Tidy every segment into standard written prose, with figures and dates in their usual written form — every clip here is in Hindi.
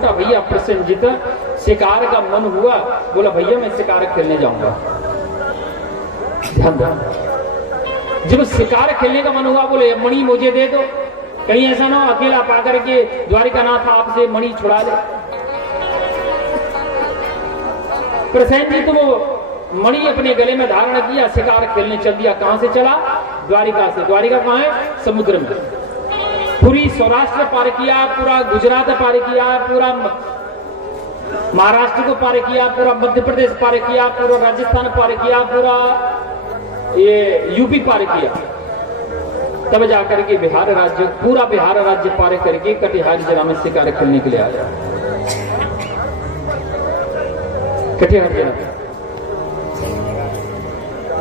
छोटा भैया प्रसेनजित शिकार का मन हुआ, बोला भैया मैं शिकार खेलने जाऊंगा। ध्यान दो, जब शिकार खेलने का मन हुआ बोले मणि मुझे दे दो, कहीं ऐसा ना हो अकेला पाकर के द्वारिकानाथ आपसे मणि छुड़ा ले। प्रसेनजित वो मणि अपने गले में धारण किया, शिकार खेलने चल दिया। कहां से चला? द्वारिका से। द्वारिका कहां है? समुद्र में। पूरी सौराष्ट्र पार किया, पूरा गुजरात पार किया, पूरा महाराष्ट्र को पार किया, पूरा मध्य प्रदेश पार किया, पूरा राजस्थान पार किया, पूरा ये यूपी पार किया, तब जाकर के बिहार राज्य, पूरा बिहार राज्य पार करके कटिहार जिला में शिकार खेलने के लिए आया। कटिहार जिला,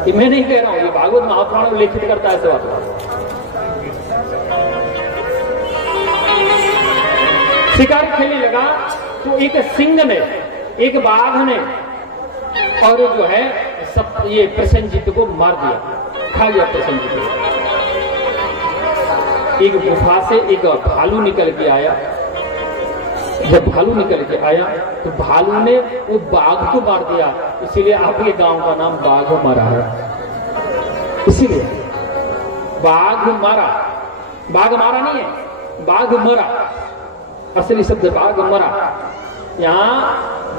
ये मैं नहीं कह रहा हूं, ये भागवत महापुराण उल्लेखित करता है। बात शिकार खेलने लगा तो एक सिंह ने, एक बाघ ने और जो है सब ये प्रसेनजित को मार दिया, खा गया प्रसेनजित को। एक गुफा से एक भालू निकल के आया। जब भालू निकल के आया तो भालू ने वो बाघ को मार दिया, इसीलिए आपके गांव का नाम बाघ मारा है। इसीलिए बाघ मारा, बाघ मारा नहीं है, बाघ मरा, असली शब्द बाघ मरा। यहां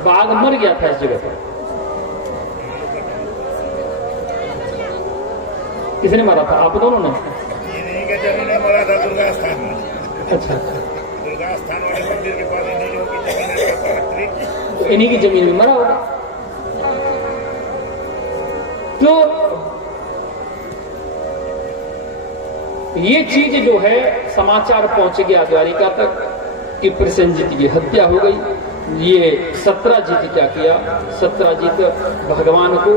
बाघ मर गया था इस जगह पर। किसने मारा था? आप दोनों ने? मरा था दुर्गा स्थान में। अच्छा, दुर्गा स्थान वाले मंदिर के पास इन्हीं की जमीन में मरा होगा। तो ये चीज जो है समाचार पहुंच गया द्वारिका तक कि प्रसेनजित की हत्या हो गई। ये सत्राजित क्या किया? सत्राजित भगवान को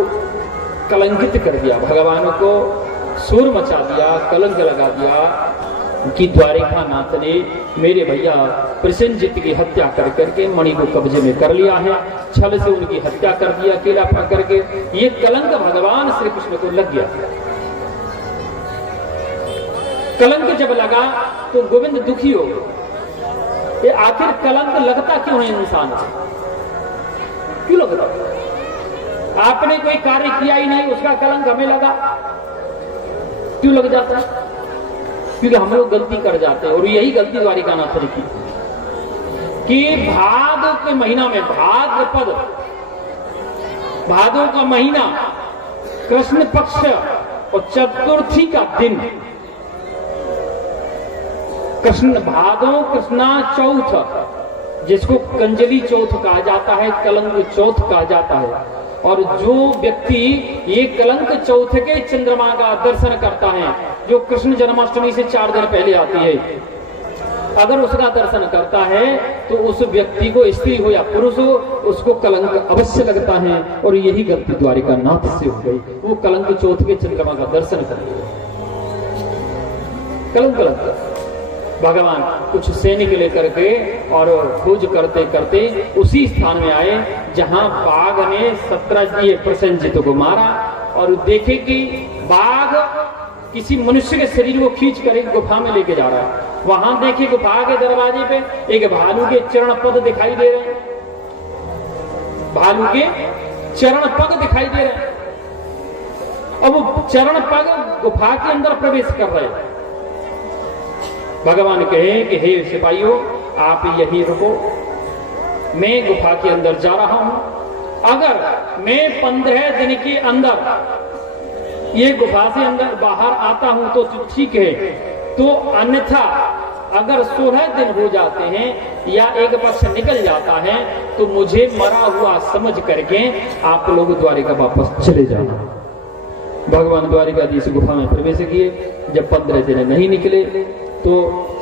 कलंकित कर दिया, भगवान को शोर मचा दिया, कलंक लगा दिया कि द्वारिकानाथ ने मेरे भैया प्रसेनजित की हत्या कर करके मणि को कब्जे में कर लिया है, छल से उनकी हत्या कर दिया अकेला पा करके। ये कलंक भगवान श्री कृष्ण को लग गया। कलंक जब लगा तो गोविंद दुखी हो गए। आखिर कलंक लगता क्यों है इंसान को? क्यों लगता? आपने कोई कार्य किया ही नहीं, उसका कलंक हमें लगा, क्यों लग जाता है? क्योंकि हम लोग गलती कर जाते हैं, और यही गलती द्वारिकानाथ ने की कि भादो के महीना में, भाद्रपद, भादो का महीना, कृष्ण पक्ष और चतुर्थी का दिन, कृष्ण भादो कृष्णा चौथ, जिसको कंजली चौथ कहा जाता है, कलंक चौथ कहा जाता है। और जो व्यक्ति ये कलंक चौथ के चंद्रमा का दर्शन करता है, जो कृष्ण जन्माष्टमी से 4 दिन पहले आती है, अगर उसका दर्शन करता है तो उस व्यक्ति को, स्त्री हो या पुरुष हो, उसको कलंक अवश्य लगता है। और यही गलती द्वारिकानाथ से हो गई। वो कलंक चौथ के चंद्रमा का दर्शन करते हैं, कलंक लगता। भगवान कुछ सैनिक लेकर के और खोज करते करते उसी स्थान में आए जहां बाघ ने प्रसेनजित को मारा। और देखे कि बाघ किसी मनुष्य के शरीर को खींच कर एक गुफा में लेके जा रहा है। वहां देखे गुफा के दरवाजे पे एक भालू के चरण पद दिखाई दे रहे हैं, भालू के चरण पग दिखाई दे रहे हैं। अब वो चरण पग गुफा के अंदर प्रवेश कर रहे हैं। भगवान कहे कि हे सिपाहियों, आप यहीं रुको, मैं गुफा के अंदर जा रहा हूं। अगर मैं 15 दिन के अंदर ये गुफा से अंदर बाहर आता हूं तो ठीक है, तो अन्यथा अगर 16 दिन हो जाते हैं या एक पक्ष निकल जाता है तो मुझे मरा हुआ समझ करके आप लोग द्वारिका वापस चले जाना। भगवान द्वारिकाधीश गुफा में प्रवेश किए। जब 15 दिन नहीं निकले तो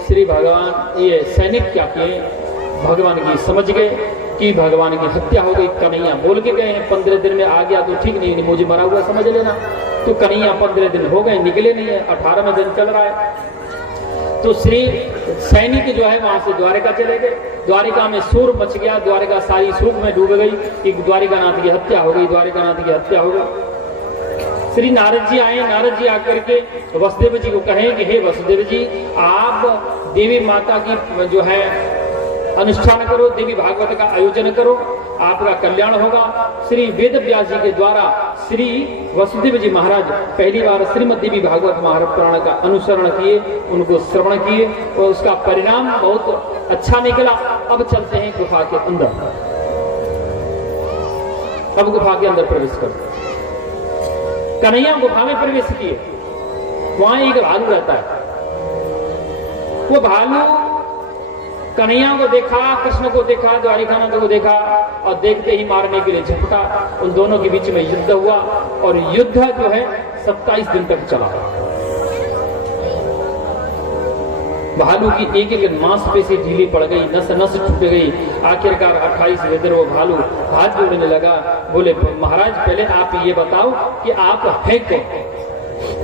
श्री भगवान, ये सैनिक क्या किए, भगवान की समझ गए कि भगवान की हत्या हो गई। कन्हैया बोल के गए हैं 15 दिन में आ गया तो ठीक, नहीं मुझे मरा हुआ समझ लेना। तो कन्हैया 15 दिन हो गए, निकले नहीं है, 18वें दिन चल रहा है। तो श्री सैनिक जो है वहां से द्वारिका चले गए। द्वारिका में शोर मच गया, द्वारिका सारी शोक में डूब गई कि द्वारिकानाथ की हत्या हो गई, द्वारिकानाथ की हत्या हो गई। श्री नारद जी आए। नारद जी आकर के वसुदेव जी को कहें कि हे वसुदेव जी, आप देवी माता की जो है अनुष्ठान करो, देवी भागवत का आयोजन करो, आपका कल्याण होगा। श्री वेद व्यास जी के द्वारा श्री वसुदेव जी महाराज पहली बार श्रीमद देवी भागवत महापुराण का अनुसरण किए, उनको श्रवण किए और उसका परिणाम बहुत अच्छा निकला। अब चलते हैं गुफा के अंदर। अब गुफा के अंदर प्रवेश करो। कन्हैया गुफा में प्रवेश किए, वहां एक भालू रहता है। वो भालू कन्हैया को देखा, कृष्ण को देखा, द्वारिकानाथ को देखा और देखते ही मारने के लिए झपटा। उन दोनों के बीच में युद्ध हुआ और युद्ध जो है 27 दिन तक चला। भालू की एक एक मांसपेशी ढीली पड़ गई, नस नस टूट गई। आखिरकार 28वें दिन वो भालू हाथ जोड़ने लगा, बोले महाराज पहले आप ये बताओ कि आप है कौन?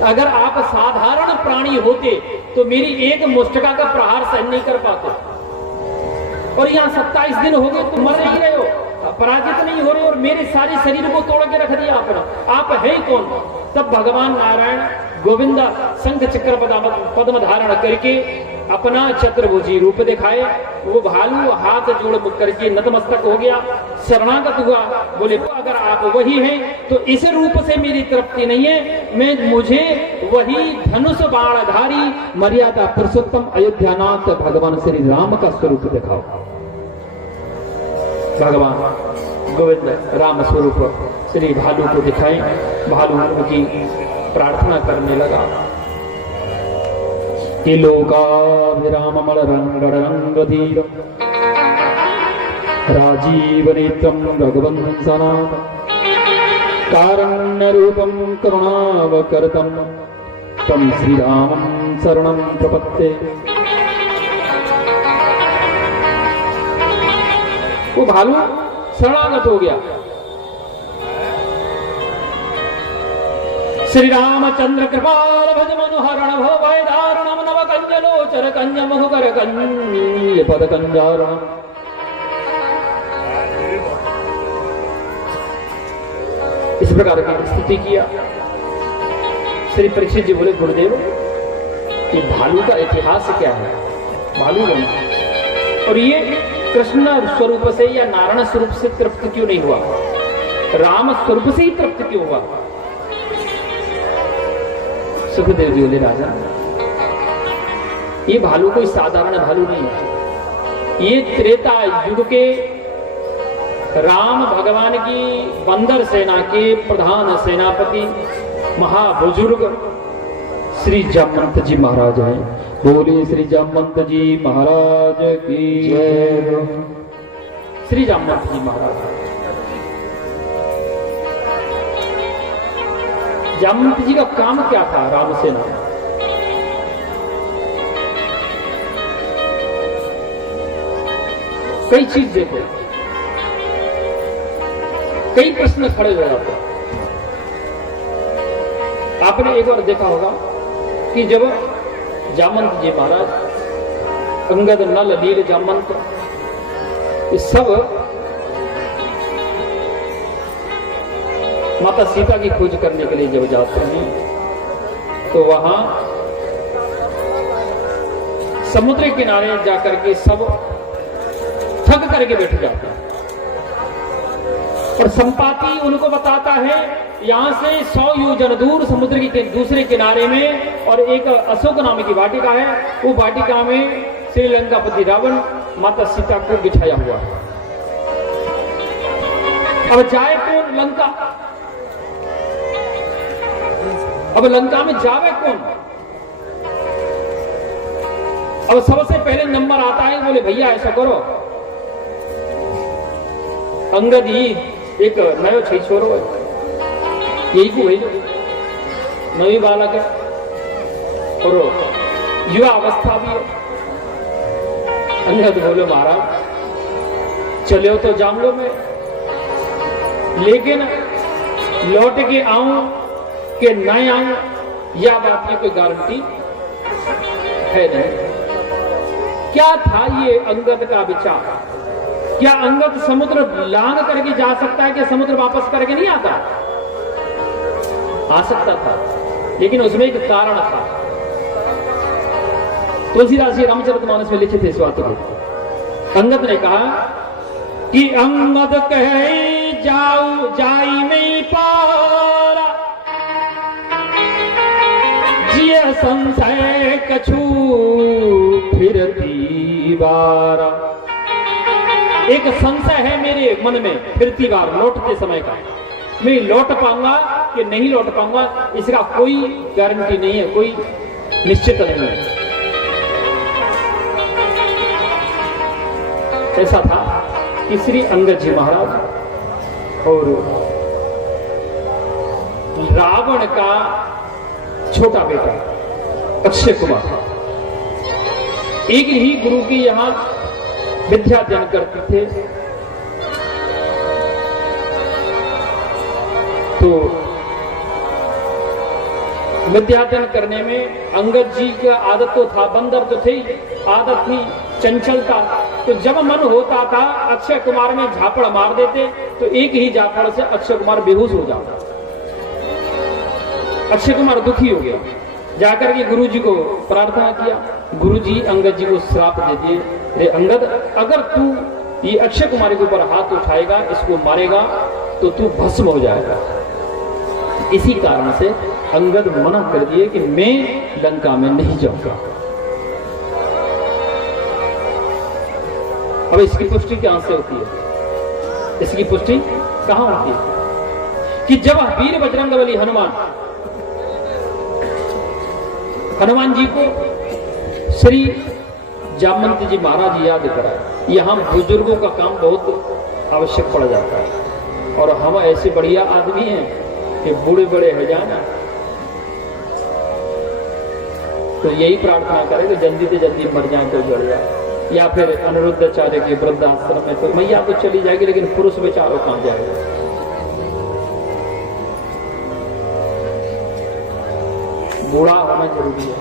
अगर आप साधारण प्राणी होते तो मेरी एक मुष्टिका का प्रहार सहन नहीं कर पाते, और यहाँ 27 दिन हो गए तुम मर नहीं रहे हो, पराजित नहीं हो रहे और मेरे सारे शरीर को तोड़ के रख दिया आपने, आप है कौन? तब भगवान नारायण गोविंद शंख चक्र पद्म धारण करके अपना चतुर्भुजी रूप दिखाए। वो भालू हाथ जोड़ करके नतमस्तक हो गया, शरणागत हुआ। बोले अगर आप वही हैं तो इस रूप से मेरी तृप्ति नहीं है, मुझे वही धनुष बाणधारी मर्यादा पुरुषोत्तम अयोध्यानाथ भगवान श्री राम का स्वरूप दिखाओ। भगवान गोविंद राम स्वरूप श्री भालू को दिखाए। भालू की प्रार्थना करने लगा कि लोकाभिराममल रंगधीर राजीव नेत्रम रघुवंशनाथ कारण्य रूपम करुणावकरतम तम श्रीरामं शरणं प्रपत्ते। वो भालू शरणागत हो गया। श्री रामचंद्र कृपाल भज मनोहरण भव भय दारुणम नव कंजलोचर कंज मुहुकर कंज पद कंजारण। इस प्रकार की स्तुति किया। श्री परीक्षित जी बोले गुरुदेव कि भालू का इतिहास क्या है? भालू बना और ये कृष्ण स्वरूप से या नारायण स्वरूप से तृप्त क्यों नहीं हुआ? राम स्वरूप से ही तृप्त क्यों हुआ? सुखदेव जी बोले राजा ये भालू कोई साधारण भालू नहीं है। ये त्रेता युग के राम भगवान की बंदर सेना के प्रधान सेनापति महाबुजुर्ग श्री जामवंत जी महाराज हैं। बोले श्री जामवंत जी महाराज की जय। श्री जामवंत जी महाराज जामवंत जी का काम क्या था? राम सेना कई चीज देखो, कई प्रश्न खड़े हो जाते हैं। आपने एक बार देखा होगा कि जब जामवंत जी महाराज अंगद नल नील जामवंत ये सब माता सीता की खोज करने के लिए जब जाते हैं तो वहां समुद्र किनारे जाकर के सब थक करके बैठ जाते हैं और संपाति उनको बताता है यहां से 100 योजन दूर समुद्र के दूसरे किनारे में और एक अशोक नाम की वाटिका है। वो वाटिका में श्रीलंकापति रावण माता सीता को बिठाया हुआ है। अब जाए कौन लंका? अब लंका में जावे कौन? अब सबसे पहले नंबर आता है, बोले भैया ऐसा करो अंगद ही एक नयो छई छोरो है, यही को भेजो, नवी बालक है और युवा अवस्था भी है। अंगद बोले महाराज चलो तो जाम लो मैं, लेकिन लौट के आऊं कि न आऊं या बात की कोई गारंटी है नहीं। क्या था ये अंगद का विचार? क्या अंगद समुद्र लांग करके जा सकता है कि समुद्र वापस करके नहीं आता? आ सकता था, लेकिन उसमें एक कारण था। तुलसीदास जी रामचरितमानस में लिखे थे इस बात को। अंगद ने कहा कि अंगद कहे जाऊ जाई में पारा, जिय संशय कछु फिरती बारा। एक संशय है मेरे मन में फिरती बार, लौटते समय का। मैं लौट पाऊंगा कि नहीं लौट पाऊंगा, इसका कोई गारंटी नहीं है, कोई निश्चित नहीं है। ऐसा था कि श्री अंगद जी महाराज और रावण का छोटा बेटा अक्षय कुमार एक ही गुरु की यहां विद्या अध्ययन करते थे। तो विद्या अध्ययन करने में अंगद जी का आदत तो था, बंदर तो थे, आदत थी चंचलता। तो जब मन होता था अक्षय कुमार में झापड़ मार देते, तो एक ही झापड़ से अक्षय कुमार बेहोश हो जाता। अक्षय कुमार दुखी हो गया, जाकर के गुरु जी को प्रार्थना किया। गुरु जी अंगद जी को श्राप दे दिए, रे अंगद, अगर तू ये अक्षय कुमार के ऊपर हाथ उठाएगा, इसको मारेगा, तो तू भस्म हो जाएगा। इसी कारण से अंगद मना कर दिए कि मैं लंका में नहीं जाऊंगा। अब इसकी पुष्टि कहां से होती है? इसकी पुष्टि कहां होती है कि जब वीर बजरंगबली हनुमान जी को श्री जामवंत जी महाराज याद कराए। यहां बुजुर्गों का काम बहुत आवश्यक पड़ जाता है, और हम ऐसे बढ़िया आदमी हैं कि बूढ़े बड़े हो जाए, तो यही प्रार्थना करें कि जल्दी से जल्दी मर जाए तो जड़ जाए। या फिर अनिरुद्धाचार्य के वृद्धाश्रम में तो मैया तो चली जाएगी, लेकिन पुरुष बेचारों कहां जाएगा? बूढ़ा होना जरूरी है,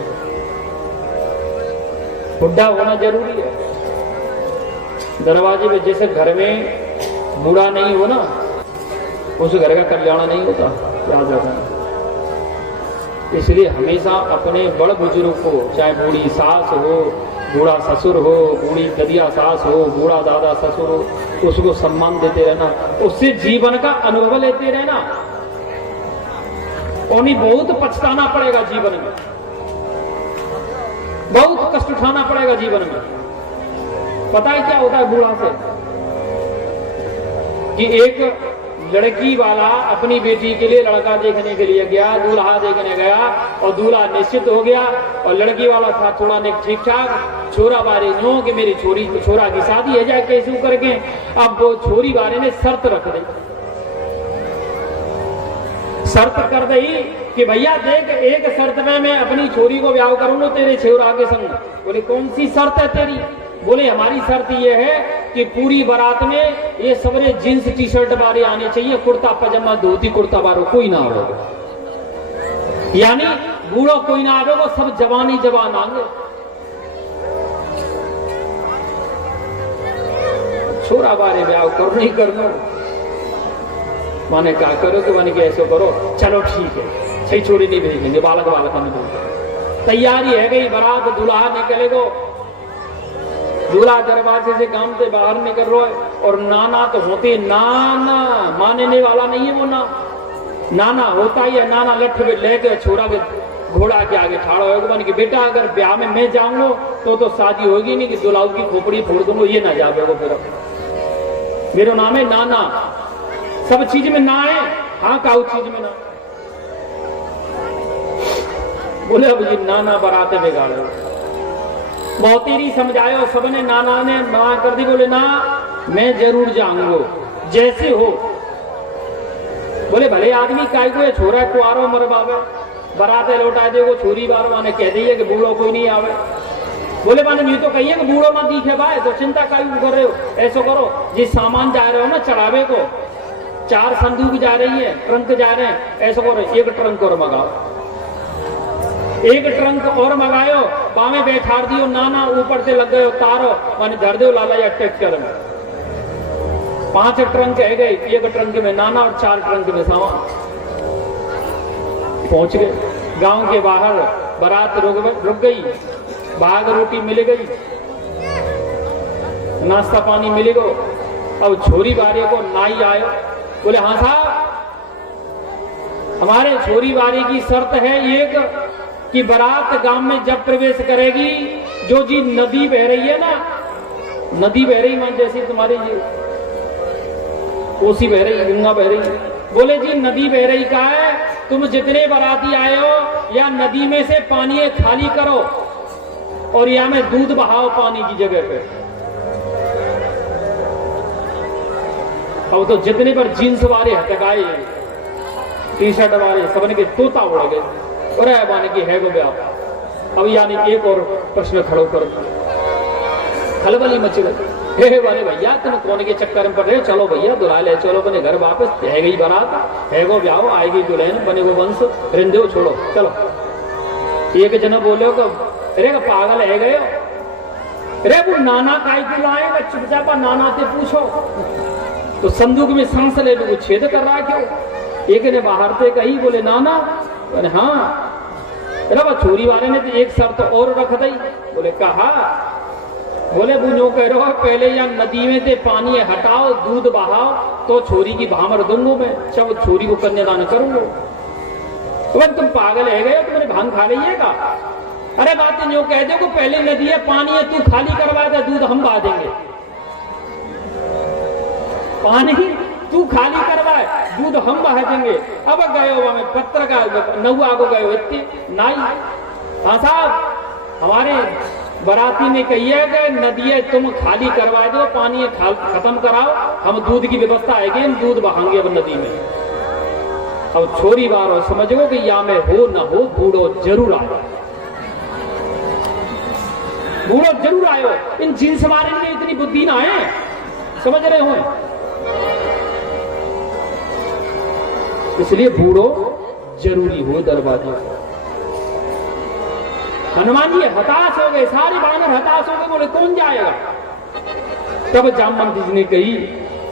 बुढ़ा होना जरूरी है। दरवाजे में जैसे घर में बूढ़ा नहीं हो ना, उस घर का कल्याण नहीं होता, याद रखना। इसलिए हमेशा अपने बड़ बुजुर्ग को, चाहे बूढ़ी सास हो, बूढ़ा ससुर हो, बूढ़ी ददिया सास हो, बूढ़ा दादा ससुर हो, उसको सम्मान देते रहना, उससे जीवन का अनुभव लेते रहना। उन्हें बहुत पछताना पड़ेगा जीवन में, बहुत कष्ट उठाना पड़ेगा जीवन में। पता है क्या होता है बूढ़ा से? कि एक लड़की वाला अपनी बेटी के लिए लड़का देखने के लिए गया, दूल्हा देखने गया, और दूल्हा निश्चित हो गया, और लड़की वाला था थोड़ा नहीं ठीक ठाक, छोरा बारे नो कि मेरी छोरा की शादी है जाए कैसे करके। अब वो छोरी बारे ने शर्त रख दी, शर्त कर दी कि भैया देख, एक शर्त में मैं अपनी छोरी को ब्याह करूंगा तेरे छोरा के संग। बोले कौन सी शर्त है तेरी? बोले हमारी शर्त यह है कि पूरी बारात में ये सबरे जींस टी शर्ट बारे आने चाहिए, कुर्ता पजामा धोती कुर्ता बारो कोई ना हो, यानी बूढ़ो कोई ना आवे, वो सब जवान ही जवान आएंगे। छोरा बारे ब्याह करो नहीं करना, माने क्या करो कि माने कि ऐसा करो, चलो ठीक है, सही छोड़ी नहीं भेजेंगे, बालक नहीं भेजेंगे। तैयारी है गई, बारात दूल्हा निकलेगो, दूल्हा दरवाजे से काम से बाहर निकल रहा है, और नाना तो होते, नाना मानने वाला नहीं है वो, नाना होता ही है। नाना लठ लेके छोरा के घोड़ा के आगे ठाड़ा होगा, माने कि बेटा अगर ब्याह में मैं जाऊंगा तो शादी होगी नहीं, कि दुलाऊ की खोपड़ी फोड़ दूंगा, ये ना जाओगे फिर। मेरा नाम है नाना, सब चीज में ना है, हाँ काऊ चीज में ना। बोले अब ये नाना बराते बिगाड़े, बहुत ही समझाया, सबने नाना ने मना कर दी। बोले ना मैं जरूर जाऊंगा जैसे हो। बोले भले आदमी काय को छोरा कुआरो मर बावे, बराते लौटा दे, वो छोरी बार माने कह दिए कि बूढ़ो कोई नहीं आवे। बोले माने नहीं तो कहिए कि बूढ़ो ना दिखे भाई, तो चिंता काय कर रहे हो? ऐसा करो, जिस सामान जा रहे हो ना चढ़ावे को, 4 संदूक जा रही है, ट्रंक जा रहे हैं, ऐसा करो 1 ट्रंक और मंगाओ, 1 ट्रंक और मंगायो, पावे बैठा दियो, नाना ऊपर से लग गए तारो माने धर दो लाला या ट्रैक्टर में। 5 ट्रंक है गए, 1 ट्रंक में नाना और 4 ट्रंक में सामान। पहुंच गए गांव के बाहर, बारात रुक गई, भाग रोटी मिल गई। नाश्ता पानी मिलेगो। अब छोरी बारे को नाई आयो, बोले हाँ साहब, हमारे छोरी बारे की शर्त है एक कि बारात गांव में जब प्रवेश करेगी, जो जी नदी बह रही है ना, नदी बह रही मान जैसी तुम्हारी जी कोसी बह रही, गंगा बह रही, बोले जी नदी बह रही का है, तुम जितने बाराती आए हो या नदी में से पानी खाली करो और या में दूध बहाओ पानी की जगह पे। अब तो जितने पर जींस वाले हटकाए, टी शर्ट वाले सबने के तोता उड़ गए और बाने की है गो ब्याह। अब यानी एक और प्रश्न खड़ो कर खलबली मच गई, हे वाले भैया तुम कौन के चक्कर में पड़ रहे हो, चलो भैया दुल्हा ले चलो अपने घर वापस, है गई बारात, है गो ब्याह, आएगी दुल्हन, बने गो वंश, रिंदे छोड़ो चलो। एक जना बोले अरे पागल है गए, अरे वो नाना काय के लाएगा, चुपचाप नाना से पूछो। तो संदूक में सांस ले वो छेद कर रहा है क्यों? एक ने बाहर से कही, बोले नाना, बोले हाँ। अरे वो छोरी वाले ने तो एक शर्त और रख दी, बोले कहा, बोले वो नो कह रहे हो पहले या नदी में से पानी हटाओ दूध बहाओ तो छोरी की भामर दूंगो मैं, चलो छोरी को कन्यादान करूंगा। तो तुम पागल है गए, तुमने भांग खा ली है का? अरे बात जो कह दो को पहले नदी है पानी है, तू खाली करवा दे, दूध हम बहा देंगे। पानी तू खाली करवाए, दूध हम बहा देंगे। अब गए हो हमें पत्र का नौआ को गए हो इतनी नाई, हाँ साहब हमारे बराती ने कहिए कि नदी तुम खाली करवा दो, पानी खत्म कराओ, हम दूध की व्यवस्था है कि हम दूध बहाएंगे अब नदी में। अब छोरी बार हो समझो कि या में हो न हो बूढ़ो जरूर आयो, बूढ़ो जरूर आयो। इन जींस वाले में इतनी बुद्धि ना है, समझ रहे हो? इसलिए बूढ़ो जरूरी हो दरवाजे। हनुमान जी हताश हो गए, सारी बानर हताश हो गए, बोले कौन जाएगा? तब जामवंत जी ने कही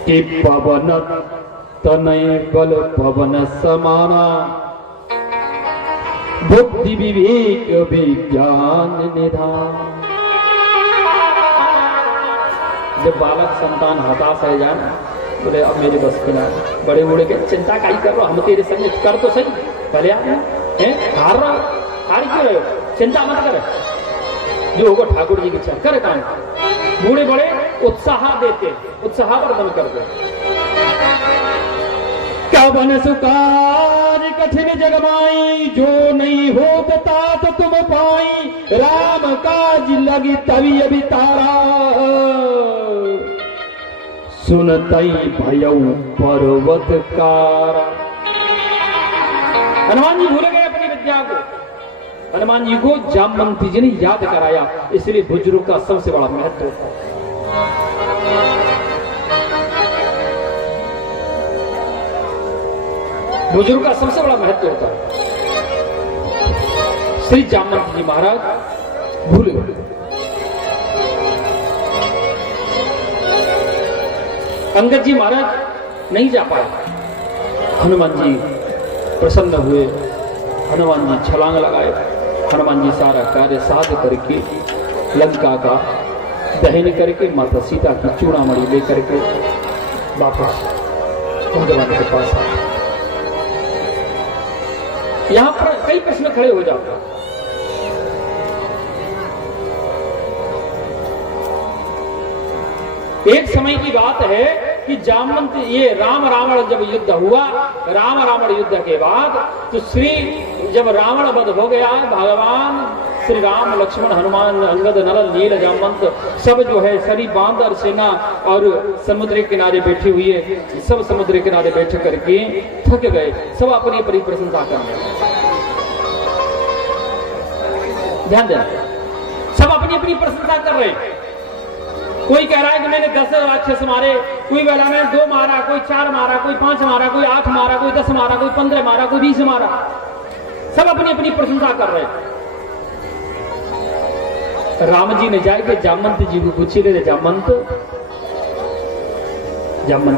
कि पवन तनय बल पवन समाना, बुद्धि विवेक विज्ञान निधान। जब बालक संतान हताश है जाए, बोले अब मेरे बस की ना, बड़े बूढ़े के चिंता का ही कर लो, हम तेरे संग कर तो सही, पहले हार रहा, हार क्यों रहे हो, चिंता मत कर, जो होगा ठाकुर जी की इच्छा कर काम। बूढ़े बड़े उत्साह देते, उत्साह प्रदान करते। कवन सुकार कठिन जगमाई, जो नहीं हो तात तुम पाई, राम काज लगी तभी अभी तारा, सुनतई भयऊ पर्वत कारा। हनुमान जी भूल गए अपनी विद्या को, हनुमान जी को जामवंत जी ने याद कराया, इसलिए बुजुर्ग का सबसे बड़ा महत्व होता है। बुजुर्ग का सबसे बड़ा महत्व होता है। श्री जामवंत जी महाराज भूल गए। अंगद जी महाराज नहीं जा पाए, हनुमान जी प्रसन्न हुए, हनुमान जी छलांग लगाए, हनुमान जी सारा कार्य साध करके लंका का दहन करके माता सीता की चूड़ामणि लेकर के वापस भगवान के पास आए। यहां पर कई प्रश्न खड़े हो जाते हैं। एक समय की बात है कि जामवंत ये राम रावण जब युद्ध हुआ, राम रावण युद्ध के बाद तो जब रावण वध हो गया, भगवान श्री राम लक्ष्मण हनुमान अंगद नल नील जामवंत सब जो है सभी बांदर सेना और समुद्र के किनारे बैठी हुई है, सब समुद्र के किनारे बैठ करके थक गए, सब अपनी अपनी प्रशंसा कर रहे। ध्यान देना, सब अपनी अपनी प्रशंसा कर रहे हैं। कोई कह रहा है कि मैंने 10 राक्षस मारे, कोई बेला मैंने 2 मारा, कोई 4 मारा, कोई 5 मारा, कोई 8 मारा, कोई 10 मारा, कोई 15 मारा, कोई 20 मारा, सब अपनी अपनी प्रशंसा कर रहे हैं। राम जी ने जाके जामवंत जी को पूछी, ले जामवंत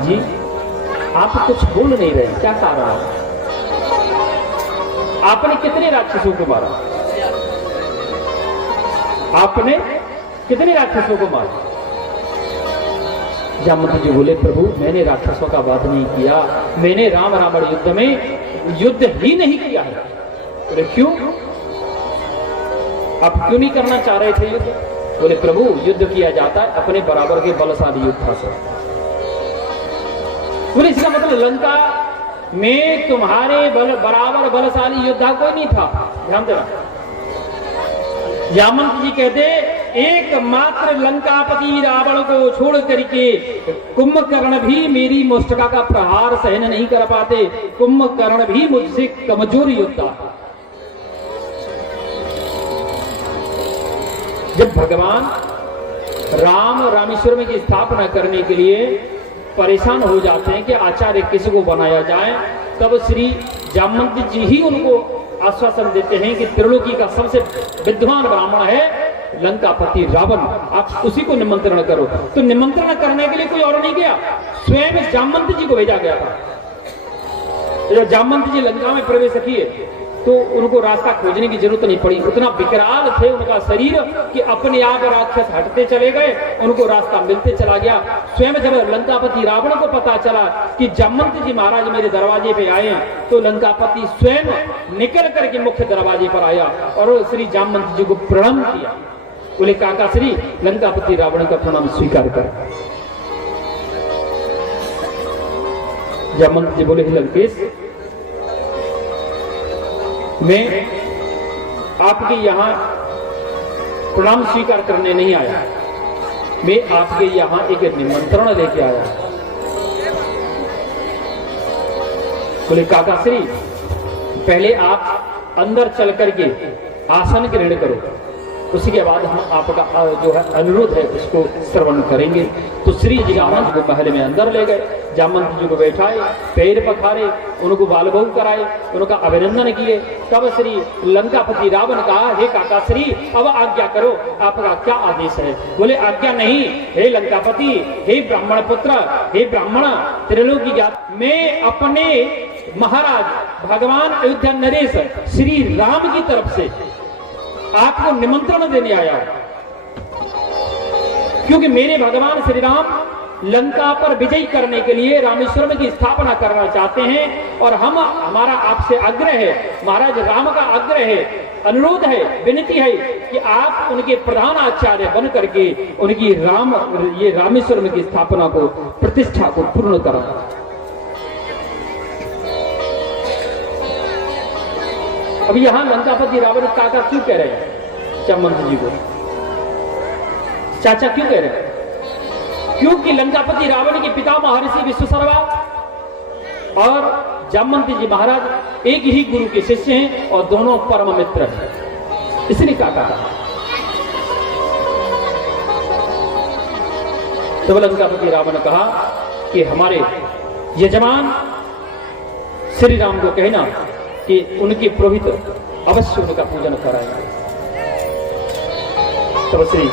जी आप कुछ बोल नहीं रहे, क्या कारण है? आपने कितने राक्षसों को मारा? आपने कितने राक्षसों को मारा? जामवंत जी बोले, प्रभु मैंने राक्षसों का वध नहीं किया, मैंने राम रावण युद्ध में युद्ध ही नहीं किया है। बोले क्यों, आप क्यों नहीं करना चाह रहे थे युद्ध? बोले प्रभु युद्ध किया जाता है अपने बराबर के बलशाली योद्धा से। बोले इसका मतलब लंका में तुम्हारे बराबर बलशाली योद्धा कोई नहीं था। ध्यान देना, जामवंत जी कहते एकमात्र लंकापति रावण को छोड़ करके कुंभकर्ण भी मेरी मुष्टिका का प्रहार सहन नहीं कर पाते। कुंभकर्ण भी मुझसे कमजोर योद्धा। जब भगवान राम रामेश्वरम की स्थापना करने के लिए परेशान हो जाते हैं कि आचार्य किसी को बनाया जाए, तब श्री जामवंत जी ही उनको आश्वासन देते हैं कि त्रिलोकी का सबसे विद्वान ब्राह्मण है लंकापति रावण, आप उसी को निमंत्रण करो। तो निमंत्रण करने के लिए कोई और नहीं गया, स्वयं जामवंत जी को भेजा गया था। जब जामवंत जी लंका में प्रवेश किए तो उनको रास्ता खोजने की जरूरत नहीं पड़ी, उतना विकराल थे उनका शरीर कि अपने आप राक्षस हटते चले गए, उनको रास्ता मिलते चला गया। स्वयं जब लंकापति रावण को पता चला कि जामवंत जी महाराज मेरे दरवाजे पे आए, तो लंकापति स्वयं निकल करके मुख्य दरवाजे पर आया और श्री जामवंत जी को प्रणाम किया। बोले काका श्री लंकापति रावण का प्रणाम स्वीकार कर। जामवंत जी बोले लंकेश, मैं आपके यहां प्रणाम स्वीकार करने नहीं आया, मैं आपके यहां एक निमंत्रण लेके आया। बोले काका श्री पहले आप अंदर चल करके आसन ग्रहण करो, उसी के बाद हम आपका जो है अनुरोध है उसको श्रवण करेंगे। तो श्री जी जामवंत को महल में अंदर ले गए, जामवंत जी को बैठाए, पैर पखारे, उनको बाल बहु कराए, उनका अभिनंदन किए। तब श्री लंकापति रावण कहा, हे काका श्री अब आज्ञा करो, आपका क्या आदेश है? बोले आज्ञा नहीं, हे लंकापति, हे ब्राह्मण पुत्र, हे ब्राह्मण त्रिलोकी ज्ञात, मैं अपने महाराज भगवान अयोध्या नरेश श्री राम की तरफ से आपको निमंत्रण देने आया, क्योंकि मेरे भगवान श्री राम लंका पर विजय करने के लिए रामेश्वरम की स्थापना करना चाहते हैं और हमारा आपसे आग्रह है, महाराज राम का आग्रह है, अनुरोध है, विनती है कि आप उनके प्रधान आचार्य बन करके उनकी ये रामेश्वरम की स्थापना को, प्रतिष्ठा को पूर्ण कराएं। अब यहां लंकापति रावण काका क्यों कह रहे हैं जामवंत जी को, चाचा क्यों कह रहे हैं? क्योंकि लंकापति रावण के पिता महर्षि विश्वशर्मा और जामवंत जी महाराज एक ही गुरु के शिष्य हैं और दोनों परम मित्र हैं, इसलिए काका कहा। तब लंकापति रावण ने कहा कि हमारे यजमान श्री राम को कहना कि उनके पुरोहित अवश्य उनका पूजन कराएंगे। तब श्री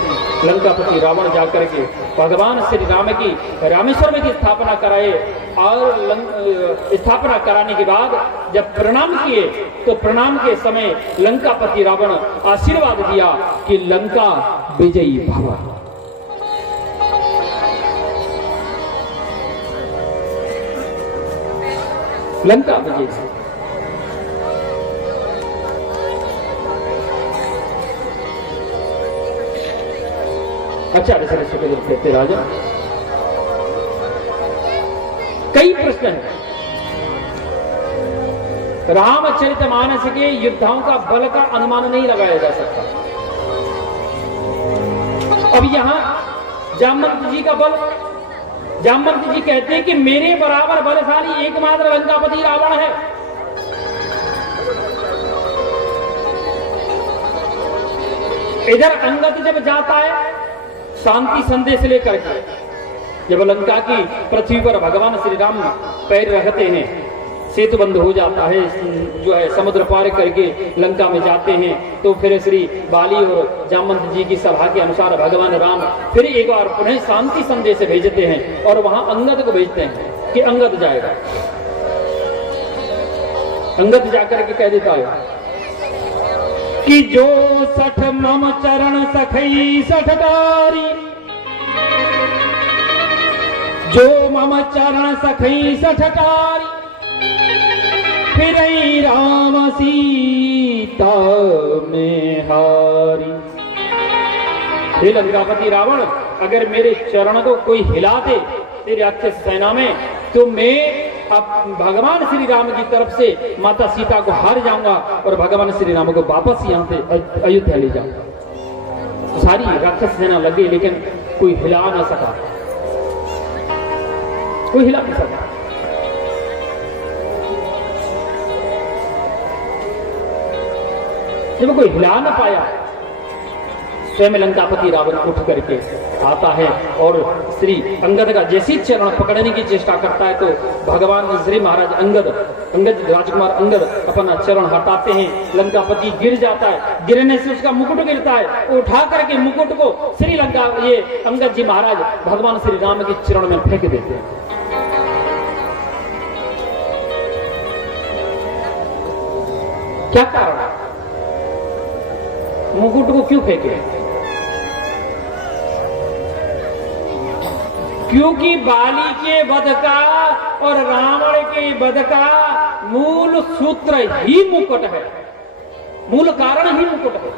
लंकापति रावण जाकर के भगवान श्री राम की रामेश्वर की स्थापना कराए और स्थापना कराने के बाद जब प्रणाम किए तो प्रणाम के समय लंकापति रावण आशीर्वाद दिया कि लंका विजयी भव। लंका विजय। आचार्य सरस्वती कहते राजा कई प्रश्न हैं, रामचरितमानस के युद्धाओं का बल का अनुमान नहीं लगाया जा सकता। अब यहां जामवंत जी का बल, जामवंत जी कहते हैं कि मेरे बराबर बलशाली एकमात्र लंकापति रावण है। इधर अंगद जब जाता है शांति संदेश लेकर के, जब लंका की पृथ्वी पर भगवान श्री राम पैर रखते हैं, सेतु बंद हो जाता है, जो है समुद्र पार करके लंका में जाते हैं, तो फिर श्री बाली और जामवंत जी की सलाह के अनुसार भगवान राम फिर एक बार पुनः शांति संदेश भेजते हैं और वहां अंगद को भेजते हैं कि अंगद जाएगा। अंगद जाकर के कह देता है कि जो सठ मम चरण सखई सठकारी मम चरण सखई सठटारी, फिर राम सीता में हारी। हे लंकापति रावण, अगर मेरे चरण को कोई हिला दे तेरे राक्षस सेना में, तो मैं अब भगवान श्री राम की तरफ से माता सीता को हार जाऊंगा और भगवान श्री राम को वापस यहाँ से अयोध्या ले जाऊंगा। सारी राक्षस सेना लगी, लेकिन कोई हिला ना सका, कोई हिला नहीं सका। जब कोई हिला ना पाया, स्वयं लंकापति रावण उठ करके आता है और श्री अंगद का जैसी चरण पकड़ने की चेष्टा करता है, तो भगवान श्री महाराज अंगद राजकुमार अंगद अपना चरण हटाते हैं। लंकापति गिर जाता है, गिरने से उसका मुकुट गिरता है, उठा करके मुकुट को श्री लंका ये अंगद जी महाराज भगवान श्री राम के चरण में फेंक देते हैं। क्या कारण? मुकुट को क्यों फेंके? क्योंकि बाली के वध का और रावण के वध का मूल सूत्र ही मुकुट है, मूल कारण ही मुकुट है।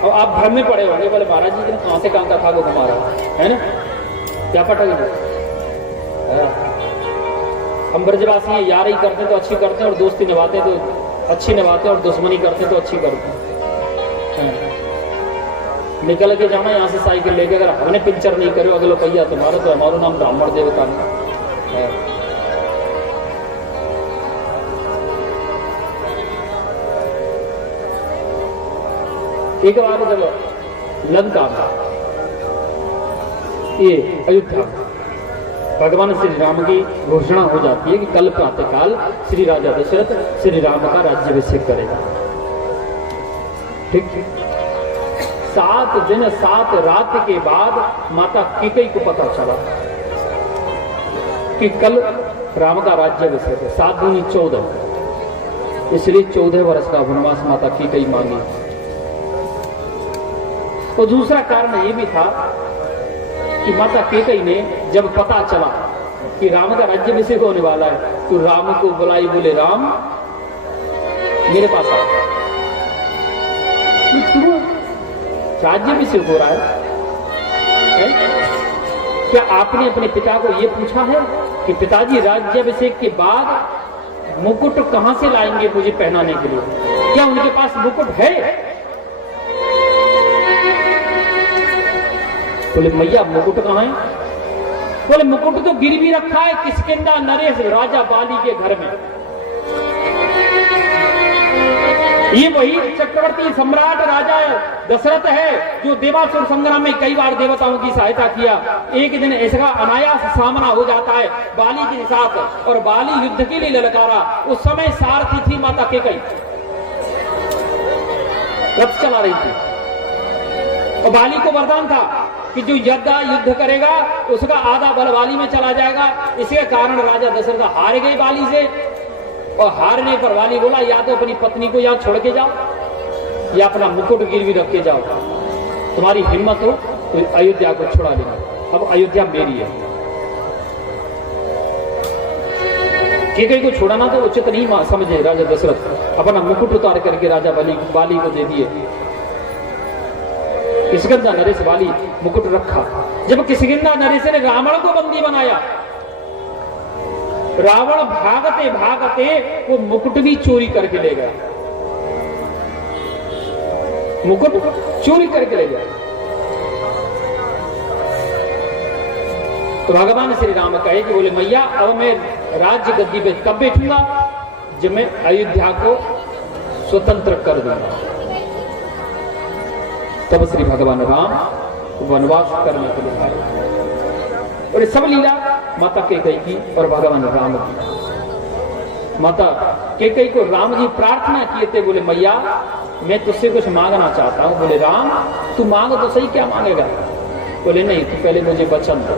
और आप भ्रम में पड़े होंगे, बोले महाराज जी कहां से कहां का था वो हमारा, है ना? क्या पता हम ब्रजवासी हैं, यारी करते तो अच्छी करते हैं और दोस्ती निभाते तो अच्छी निभाते हैं और दुश्मनी करते तो अच्छी करते हैं। निकल के जाना यहाँ से साइकिल लेके, अगर हमने पिक्चर नहीं करे अगला पहिया तुम्हारा, तो हमारा नाम ब्राह्मण देवता है। एक बार जब लंका ये अयोध्या भगवान श्री राम की घोषणा हो जाती है कि कल प्रातःकाल श्री राजा दशरथ श्री राम का राज्याभिषेक करेगा। ठीक, 7 दिन 7 रात के बाद माता कैकेयी को पता चला कि कल राम का राज्याभिषेक है। 7 दूनी 14, इसलिए 14 वर्ष का वनवास माता कैकेयी मांगी। और दूसरा कारण यह भी था कि माता कैकेयी ने जब पता चला कि राम का राज्याभिषेक होने वाला है, तो राम को बुलाई, बोले राम मेरे पास आ। राज्याभिषेक हो रहा है? क्या आपने अपने पिता को यह पूछा है कि पिताजी राज्याभिषेक के बाद मुकुट कहां से लाएंगे मुझे पहनाने के लिए? क्या उनके पास मुकुट है? बोले मैया मुकुट कहां है? बोले मुकुट तो गिरवी रखा है किष्किंधा नरेश राजा बाली के घर में। ये वही चक्रवर्ती सम्राट राजा दशरथ है जो देवासुर संग्राम में कई बार देवताओं की सहायता किया। एक दिन ऐसा अनायास सामना हो जाता है बाली के साथ, और बाली युद्ध के लिए ललकारा। उस समय सारथी थी माता कैकेयी, रथ चला रही थी, और बाली को वरदान था कि जो युद्ध करेगा उसका आधा बल बाली में चला जाएगा। इसके कारण राजा दशरथ हार गए बाली से, और हारने पर बाली बोला या तो अपनी पत्नी को यहां छोड़ के जाओ या अपना मुकुट गिरवी रख के जाओ, तुम्हारी हिम्मत हो तो अयोध्या को छुड़ा लेना, अब अयोध्या मेरी है। कैकेयी को छुड़ाना तो उचित नहीं समझे राजा दशरथ, अपना मुकुट उतार करके राजा बाली को दे दिए। किष्किंधा नरेश बाली मुकुट रखा। जब किष्किंधा नरेश ने रावण को बंदी बनाया, रावण भागते भागते वो मुकुट भी चोरी करके ले गया, मुकुट चोरी करके ले गया। तो भगवान श्री राम कहे कि बोले मैया अब मैं राज्य गद्दी पे कब बैठूंगा जब मैं अयोध्या को स्वतंत्र कर दूंगा। तब श्री भगवान राम वनवास करने के लिए आए। और सब लीला माता कैकेयी की और भगवान राम की। माता कैकेयी को राम जी प्रार्थना किए थे, बोले मैया मैं तुझसे कुछ मांगना चाहता हूं। बोले राम तू मांग तो सही, क्या मांगेगा? बोले नहीं तू पहले मुझे वचन दो।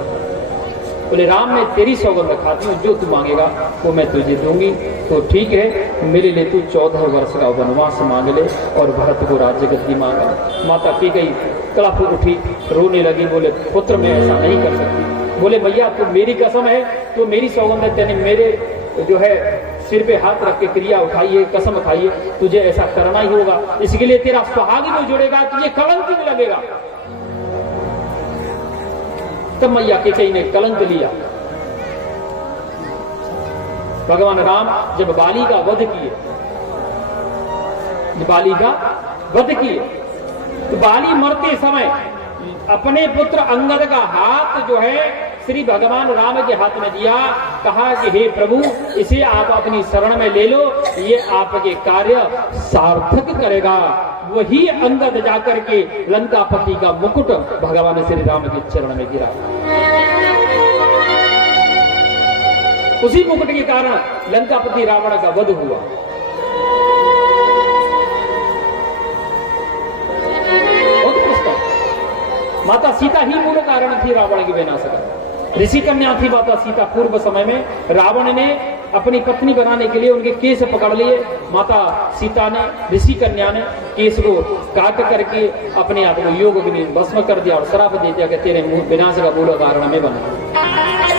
बोले राम मैं तेरी सौगंध खाती हूँ, जो तू मांगेगा वो मैं तुझे दूंगी। तो ठीक है, मेरे लिए तू 14 वर्ष का वनवास मांग ले और भरत को राज्य गद्दी मांगा। माता कैकेयी कलप उठी, रोने लगी, बोले पुत्र मैं ऐसा नहीं कर सकती। बोले भैया तू मेरी कसम है, तो मेरी सौगंध है, तेने मेरे जो है सिर पे हाथ रख के क्रिया उठाइए, कसम खाइए, तुझे ऐसा करना ही होगा, इसके लिए तेरा सुहाग भी जुड़ेगा, तुझे कलंक भी लगेगा। तब मैया कैकेयी ने कलंक लिया। भगवान राम जब बाली का वध किए, तो बाली मरते समय अपने पुत्र अंगद का हाथ जो है श्री भगवान राम के हाथ में दिया, कहा कि हे प्रभु इसे आप अपनी शरण में ले लो, ये आपके कार्य सार्थक करेगा। वही अंगद जाकर के लंकापति का मुकुट भगवान श्री राम के चरण में गिरा। उसी मुकुट के कारण लंकापति रावण का वध हुआ। माता सीता ही मूल कारण थी रावण के विनाश का। ऋषि कन्या थी माता सीता। पूर्व समय में रावण ने अपनी पत्नी बनाने के लिए उनके केस पकड़ लिए। माता सीता ने, ऋषि कन्या ने केस को काट करके अपने आप को योग अग्नि भस्म कर दिया और श्राप दे दिया कि तेरे विनाश का मूल कारण में बना।